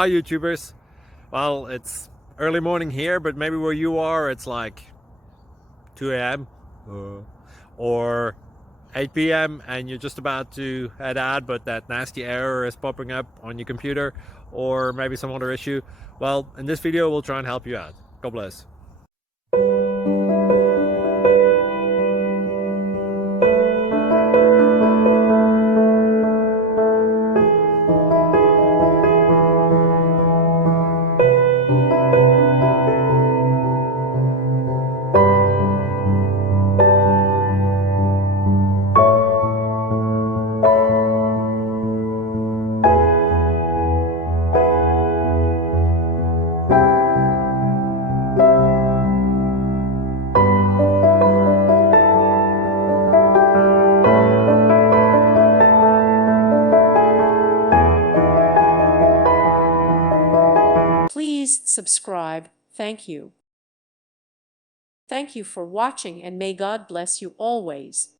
Hi YouTubers. Well, it's early morning here, but maybe where you are it's like 2 a.m. or 8 p.m. and you're just about to head out, but that nasty error is popping up on your computer, or maybe some other issue. Well, in this video we'll try and help you out. God bless. Please subscribe. Thank you. Thank you for watching, and may God bless you always.